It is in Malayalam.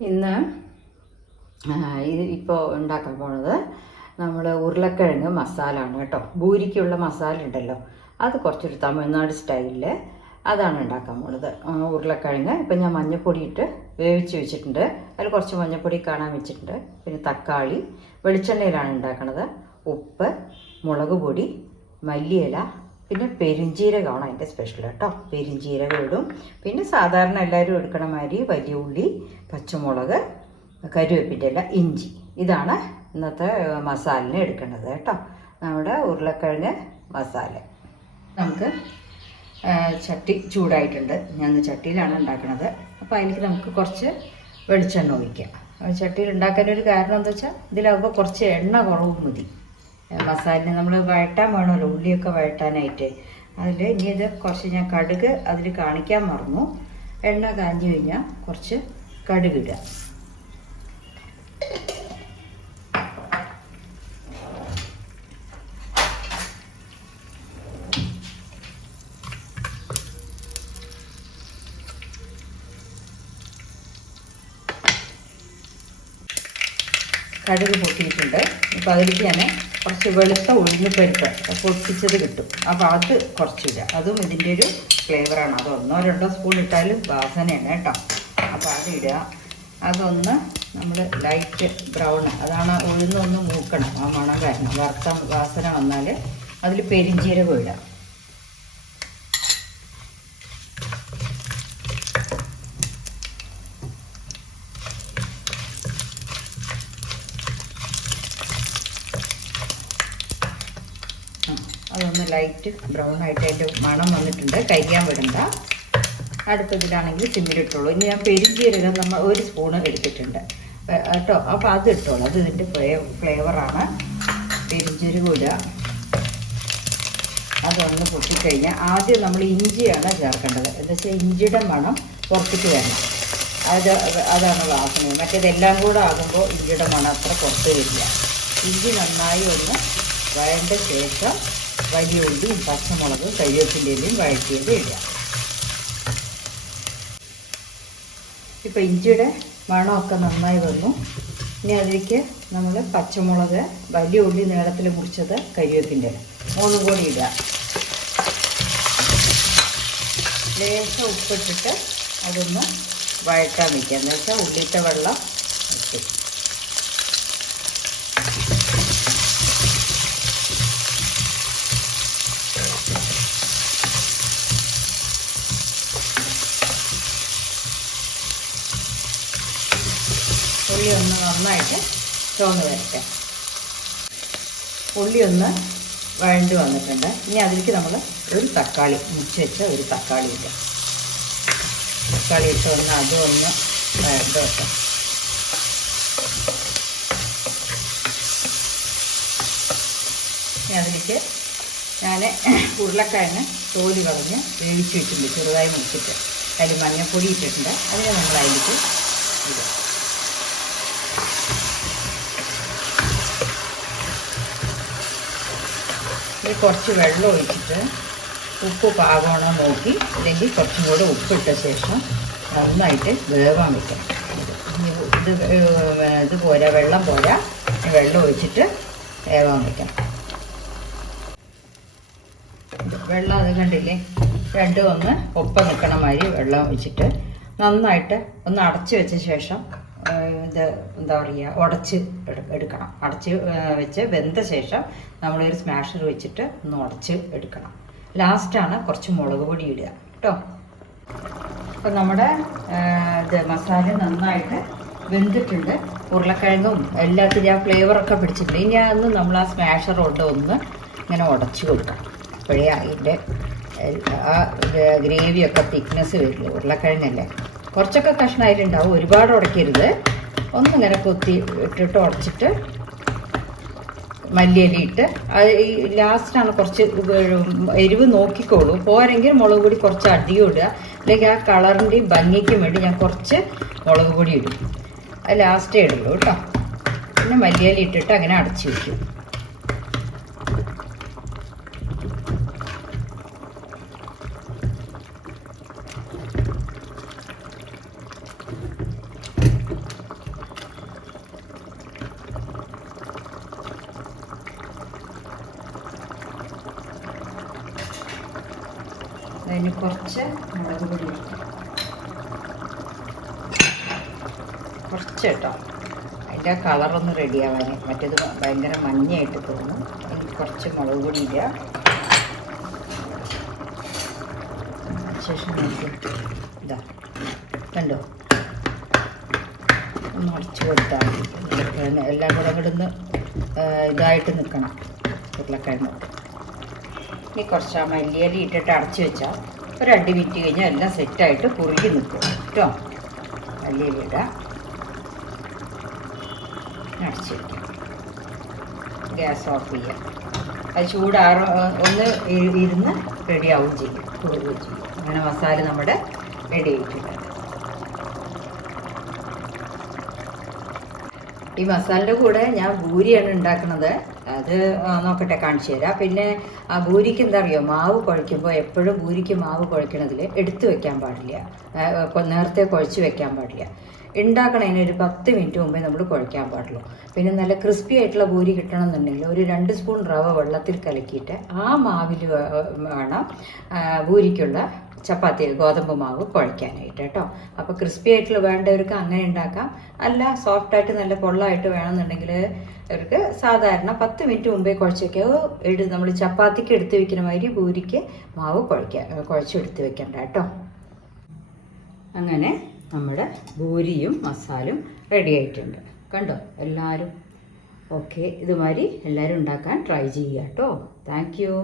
ഇന്ന് ഇപ്പോൾ ഉണ്ടാക്കാൻ പോണത് നമ്മൾ ഉരുളക്കിഴങ്ങ് മസാല ആണ് കേട്ടോ. പൂരിക്കുള്ള മസാല ഉണ്ടല്ലോ, അത് കുറച്ചൊരു തമിഴ്നാട് സ്റ്റൈലിൽ അതാണ് ഉണ്ടാക്കാൻ പോണത്. ഉരുളക്കിഴങ്ങ് ഇപ്പം ഞാൻ മഞ്ഞൾപ്പൊടി ഇട്ട് വേവിച്ച് വെച്ചിട്ടുണ്ട്. അതിൽ കുറച്ച് മഞ്ഞൾപ്പൊടി കാണാൻ വെച്ചിട്ടുണ്ട്. പിന്നെ തക്കാളി വെളിച്ചെണ്ണയിലാണ് ഉണ്ടാക്കണത്. ഉപ്പ്, മുളക് പൊടി, മല്ലിയില, പിന്നെ പെരുംജീരകമാണ് അതിൻ്റെ സ്പെഷ്യൽ കേട്ടോ. പെരുംജീരകം ഇടും. പിന്നെ സാധാരണ എല്ലാവരും എടുക്കണ മാതിരി വലിയ ഉള്ളി, പച്ചമുളക്, കരുവേപ്പിൻ്റെ ഇല, ഇഞ്ചി, ഇതാണ് ഇന്നത്തെ മസാലന് എടുക്കേണ്ടത് കേട്ടോ. നമ്മുടെ ഉരുളക്കിഴങ്ങ് മസാല. നമുക്ക് ചട്ടി ചൂടായിട്ടുണ്ട്. ഞാൻ ചട്ടിയിലാണ് ഉണ്ടാക്കുന്നത്. അപ്പോൾ അതിലേക്ക് നമുക്ക് കുറച്ച് വെളിച്ചെണ്ണ ഒഴിക്കാം. ചട്ടിയിൽ ഉണ്ടാക്കാനൊരു കാരണം എന്താ വെച്ചാൽ ഇതിലാകുമ്പോൾ കുറച്ച് എണ്ണ കുറവ് മതി. മസാലന് നമ്മൾ വഴറ്റാൻ വേണമല്ലോ, ഉള്ളിയൊക്കെ വഴറ്റാനായിട്ട്. അതിൽ ഇനി ഇത് കുറച്ച് ഞാൻ കടുക് അതിൽ കാണിക്കാൻ മറന്നു. എണ്ണ കാഞ്ഞു കഴിഞ്ഞാൽ കുറച്ച് കടുക് ഇടുക. കടുക് പൊട്ടിയിട്ടുണ്ട്. അപ്പോൾ അതിലേക്ക് ഞാൻ കുറച്ച് വെളുത്ത ഉഴുന്നുപരിപ്പ് പൊട്ടിച്ചത് കിട്ടും. അപ്പോൾ അത് കുറച്ചിടുക. അതും ഇതിൻ്റെ ഒരു ഫ്ലേവറാണ്. അത് 1-2 സ്പൂൺ ഇട്ടാലും വാസനയാണ് കേട്ടോ. അപ്പോൾ അതിടുക. അതൊന്ന് നമ്മൾ ലൈറ്റ് ബ്രൗൺ, അതാണ് ഉഴുന്നൊന്ന് മൂക്കണം. ആ മണം കാരണം വറുത്ത വാസന വന്നാൽ അതിൽ പെരിഞ്ജീരകം ഇടുക. അതൊന്ന് ലൈറ്റ് ബ്രൗൺ ആയിട്ട് അതിൻ്റെ മണം വന്നിട്ടുണ്ട്. കഴിക്കാൻ വിടണ്ട. അടുത്തതിലാണെങ്കിൽ സിമ്മിലിട്ടുള്ളൂ. ഇനി ഞാൻ പെരുംജീരകം നമ്മൾ 1 സ്പൂണ് എടുത്തിട്ടുണ്ട് കേട്ടോ. അപ്പോൾ അത് ഇട്ടോളൂ. അത് ഇതിൻ്റെ ഫ്ലേവറാണ്. പെരുംജീരകം ഇടുക. അതൊന്ന് പൊട്ടിക്കഴിഞ്ഞാൽ ആദ്യം നമ്മൾ ഇഞ്ചിയാണ് ചേർക്കേണ്ടത്. എന്താ വെച്ചാൽ ഇഞ്ചിയുടെ മണം പുറത്തേക്ക് വരണം. അതാണ് വാസന. മറ്റേതെല്ലാം കൂടെ ആകുമ്പോൾ ഇഞ്ചിയുടെ മണം അത്ര പുറത്ത് വരില്ല. ഇഞ്ചി നന്നായി ഒന്ന് വഴണ്ട ശേഷം വലിയ ഉള്ളിയും പച്ചമുളകും കരിവേപ്പിൻ്റെ ഇലയും വഴറ്റിയത് ഇടുക. ഇപ്പം ഇഞ്ചിയുടെ മണമൊക്കെ നന്നായി വന്നു. ഇനി അതിലേക്ക് നമ്മൾ പച്ചമുളക്, വലിയ ഉള്ളി നീളത്തിൽ മുറിച്ചത്, കരിവേപ്പിൻ്റെ ഇല 3 കൂടി ഇടുക. ലേശം ഉപ്പിട്ടിട്ട് അതൊന്ന് വഴറ്റാൻ വയ്ക്കുക. എന്ന് വെച്ചാൽ ഉള്ളിത്തെ വെള്ളം ഇട്ട് ഉള്ളി ഒന്ന് നന്നായിട്ട് ചുവന്ന് വരട്ടെ. ഉള്ളി ഒന്ന് വഴണ്ട് വന്നിട്ടുണ്ട്. ഇനി അതിലേക്ക് നമ്മൾ ഒരു തക്കാളി മുറിച്ച് വെച്ച ഒരു തക്കാളി ഇട്ട് ഒന്ന് അതും ഒന്ന് വഴണ്ട് വെക്കാം. ഇനി അതിലേക്ക് ഞാൻ ഉരുളക്കിഴങ്ങ് തോല് കളഞ്ഞ് വേവിച്ച് വെച്ചിട്ടുണ്ട്. ചെറുതായി മുറിച്ചിട്ട് അതിൽ മഞ്ഞൾപ്പൊടി ഇട്ടിട്ടുണ്ട്. അതിനെ നമ്മൾ അതിലേക്ക് ഇടുക. ഇതിൽ കുറച്ച് വെള്ളം ഒഴിച്ചിട്ട് ഉപ്പ് പാകമാണോ നോക്കി, അല്ലെങ്കിൽ കുറച്ചും കൂടെ ഉപ്പിട്ട ശേഷം നന്നായിട്ട് വേവാൻ വയ്ക്കണം. ഇത് പോരാ, വെള്ളം പോരാ, വെള്ളം ഒഴിച്ചിട്ട് വേവാൻ വയ്ക്കണം. വെള്ളം അത് കണ്ടില്ലേ, രണ്ടും ഒന്ന് ഒപ്പം നിൽക്കണ മാതിരി വെള്ളം ഒഴിച്ചിട്ട് നന്നായിട്ട് ഒന്ന് അടച്ച് വെച്ച ശേഷം ഇത് എന്താ പറയുക, ഉടച്ച് എടുക്കണം. അടച്ച് വെച്ച് വെന്ത ശേഷം നമ്മളൊരു സ്മാഷർ വെച്ചിട്ട് ഒന്ന് ഉടച്ച് എടുക്കണം. ലാസ്റ്റാണ് കുറച്ച് മുളക് പൊടി ഇടുക കേട്ടോ. അപ്പം നമ്മുടെ ഇത് മസാല നന്നായിട്ട് വെന്തിട്ടുണ്ട്. ഉരുളക്കിഴങ്ങും എല്ലാത്തിനും ആ ഫ്ലേവറൊക്കെ പിടിച്ചിട്ടുണ്ട്. ഇനി അതൊന്ന് നമ്മൾ ആ സ്മാഷർ കൊണ്ട് ഒന്ന് ഇങ്ങനെ ഉടച്ച് കൊടുക്കണം. അപ്പോഴേ അതിൻ്റെ ആ ഗ്രേവിയൊക്കെ തിക്നെസ് വരില്ല. ഉരുളക്കിഴങ്ങല്ലേ, കുറച്ചൊക്കെ കഷ്ണമായിട്ടുണ്ടാവും. ഒരുപാട് ഉടയ്ക്കരുത്. ഒന്നിങ്ങനെ കൊത്തി ഇട്ടിട്ട് ഉടച്ചിട്ട് മല്ലിയില ഇട്ട് അത് ഈ ലാസ്റ്റാണ് കുറച്ച് എരിവ് നോക്കിക്കോളൂ. പോരെങ്കിൽ മുളക് പൊടി കുറച്ച് അധികം ഇടുക. അല്ലെങ്കിൽ ആ കളറിൻ്റെയും ഭംഗിക്കും വേണ്ടി ഞാൻ കുറച്ച് മുളക് പൊടി ഇടും. അത് ലാസ്റ്റേ ഇടുള്ളൂ കേട്ടോ. പിന്നെ മല്ലിയില ഇട്ടിട്ട് അങ്ങനെ അടച്ചു വയ്ക്കും. അതിന് കുറച്ച് മുളക് പൊടി ഇട്ടു, കുറച്ച് കേട്ടോ, അതിൻ്റെ കളറൊന്ന് റെഡിയാവാൻ. മറ്റേത് ഭയങ്കര മഞ്ഞയായിട്ട് തോന്നും. എനിക്ക് കുറച്ച് മുളക് പൊടി ഇടുക. ശേഷം നമുക്ക് ഇതാ കണ്ടോ, ഒന്ന് അടച്ചു കൊടുത്താൽ എല്ലാം കൂടെ ഇവിടുന്ന് ഇതായിട്ട് നിൽക്കണം ഉരുളക്കിഴങ്ങ്. ഇനി കുറച്ച് ആ മല്ലിയില ഇട്ടിട്ട് അടച്ചു വെച്ചാൽ ഒരു 2 മിനിറ്റ് കഴിഞ്ഞാൽ എല്ലാം സെറ്റായിട്ട് കുറുകി നിൽക്കും കേട്ടോ. മല്ലിയില ഇടാം, അടച്ചു വയ്ക്കാം, ഗ്യാസ് ഓഫ് ചെയ്യാം. അത് ചൂടാറും ഒന്ന് ഇരുന്ന് റെഡിയാവുകയും ചെയ്യും, കുറുകുകയും ചെയ്യും. അങ്ങനെ മസാല നമ്മുടെ റെഡി ആയിട്ടുണ്ട്. ഈ മസാലയുടെ കൂടെ ഞാൻ ഭൂരിയാണ് ഉണ്ടാക്കുന്നത്. അത് നോക്കട്ടെ, കാണിച്ചു തരാം. പിന്നെ ആ ഭൂരിക്ക് എന്താ അറിയോ, മാവ് കുഴയ്ക്കുമ്പോൾ എപ്പോഴും ഭൂരിക്ക് മാവ് കുഴയ്ക്കണതിൽ എടുത്തു വെക്കാൻ പാടില്ല, നേരത്തെ കുഴച്ച് വെക്കാൻ പാടില്ല. ഉണ്ടാക്കണതിന് ഒരു 10 മിനിറ്റ് മുമ്പേ നമ്മൾ കുഴയ്ക്കാൻ പാടുള്ളൂ. പിന്നെ നല്ല ക്രിസ്പി ആയിട്ടുള്ള ഭൂരി കിട്ടണമെന്നുണ്ടെങ്കിൽ ഒരു 2 സ്പൂൺ റവ വെള്ളത്തിൽ കലക്കിയിട്ട് ആ മാവിൽ വേണം ഭൂരിക്കുള്ള ചപ്പാത്തി ഗോതമ്പ് മാവ് കുഴയ്ക്കാനായിട്ട് കേട്ടോ. അപ്പോൾ ക്രിസ്പി ആയിട്ടുള്ള വേണ്ടവർക്ക് അങ്ങനെ ഉണ്ടാക്കാം. അല്ല സോഫ്റ്റായിട്ട് നല്ല പൊള്ളായിട്ട് വേണമെന്നുണ്ടെങ്കിൽ അവർക്ക് സാധാരണ 10 മിനിറ്റ് മുമ്പേ കുഴച്ച് വയ്ക്കുക. നമ്മൾ ചപ്പാത്തിക്ക് എടുത്ത് വെക്കുന്ന മാതിരി ഭൂരിക്ക് മാവ് കുഴച്ചെടുത്ത് വെക്കണ്ട കേട്ടോ. അങ്ങനെ നമ്മുടെ ഭൂരിയും മസാലയും റെഡി ആയിട്ടുണ്ട് കണ്ടോ. എല്ലാവരും ഓക്കെ, ഇതുമാതിരി എല്ലാവരും ഉണ്ടാക്കാൻ ട്രൈ ചെയ്യുക കേട്ടോ. Thank you.